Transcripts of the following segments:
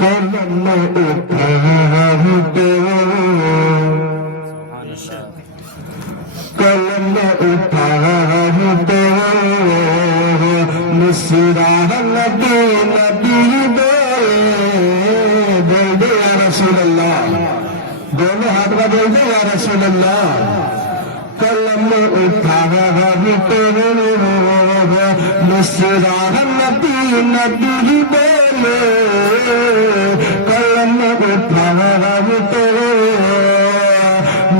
कलम उठाते कलम उठाते मुस्कुरा नबी नबी बोल दे या रसूल अल्लाह, दोनों हाथ में बोल दे या रसूल अल्लाह। कलम उठाते मुस्कुरा नबी नबी बोले, कलम उठाते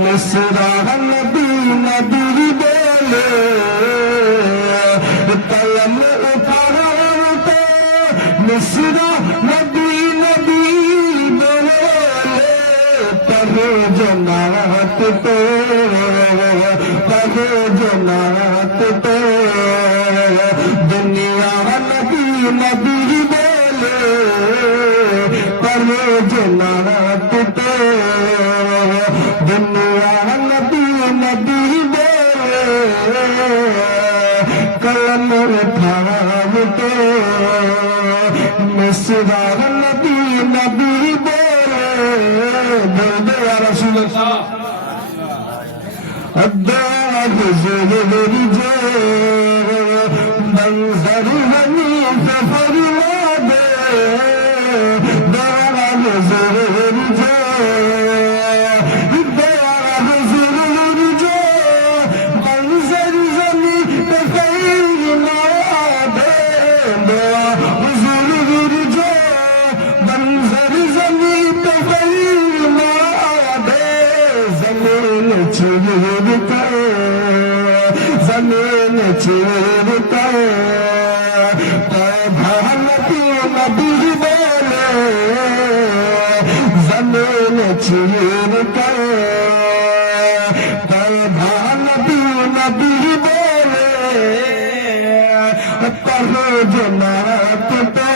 मुस्कुरा नबी नबी बोले, कलम उठाते मुस्कुरा नबी नबी बोले, पढ़ो जमात पे पढ़ो जमात पे दुनिया नबी नबी बोले, पढ़ो जमात पे दुनिया नबी नबी बोले, कलम उठाते मुस्कुरा नबी नबी बोले, बोल दे या रसूल अल्लाह। अद्दाह ज़रूर जो मंजर हनी सफर दे, दाग ज़रूर जो दाग ज़रूर जो मंजर हनी सफर दे, दाग ज़रूर जो मंजर हनी सफर दे, ज़मीन चीर कर ज़मीन चीर कर नबी नबी बोले, ज़मीन चीर कर नबी नबी बोले, पढ़ो जमात पे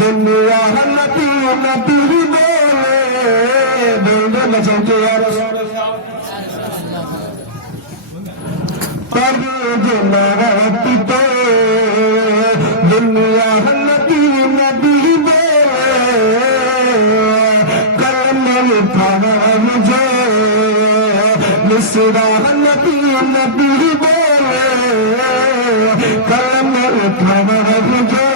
दुनिया नबी नबी बोले, बोल दे या रसूल अल्लाह। पढ़ो जमात पे दुनिया नबी नबी बोले, कलम उठाओ मुझे मुस्कुरा नबी नबी बोले, कलम उठाओ मुझे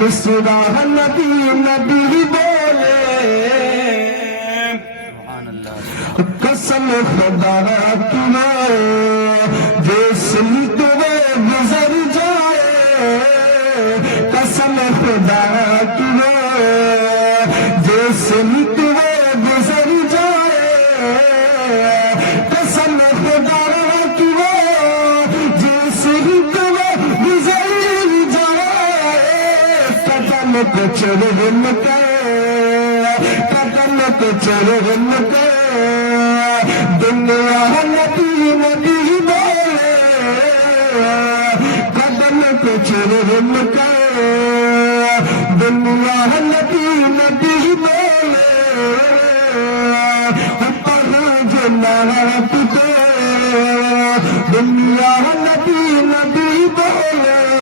मुस्कुरा नबी नबी बोले, कसम खुदा की जिस्म तुम्हें गुजर जाए, कसम खुदा की जिस्म तुम्हें गुजर जाए, कसम खुदा की जिस्म तुम्हें गुजर जाए, कदम को चुरम के कदम को चुरम के दुनिया नबी नबी बोले, कदम को चुरम के दुनिया नबी नबी बोले, पढ़ो जमात पे दुनिया नबी नबी बोले।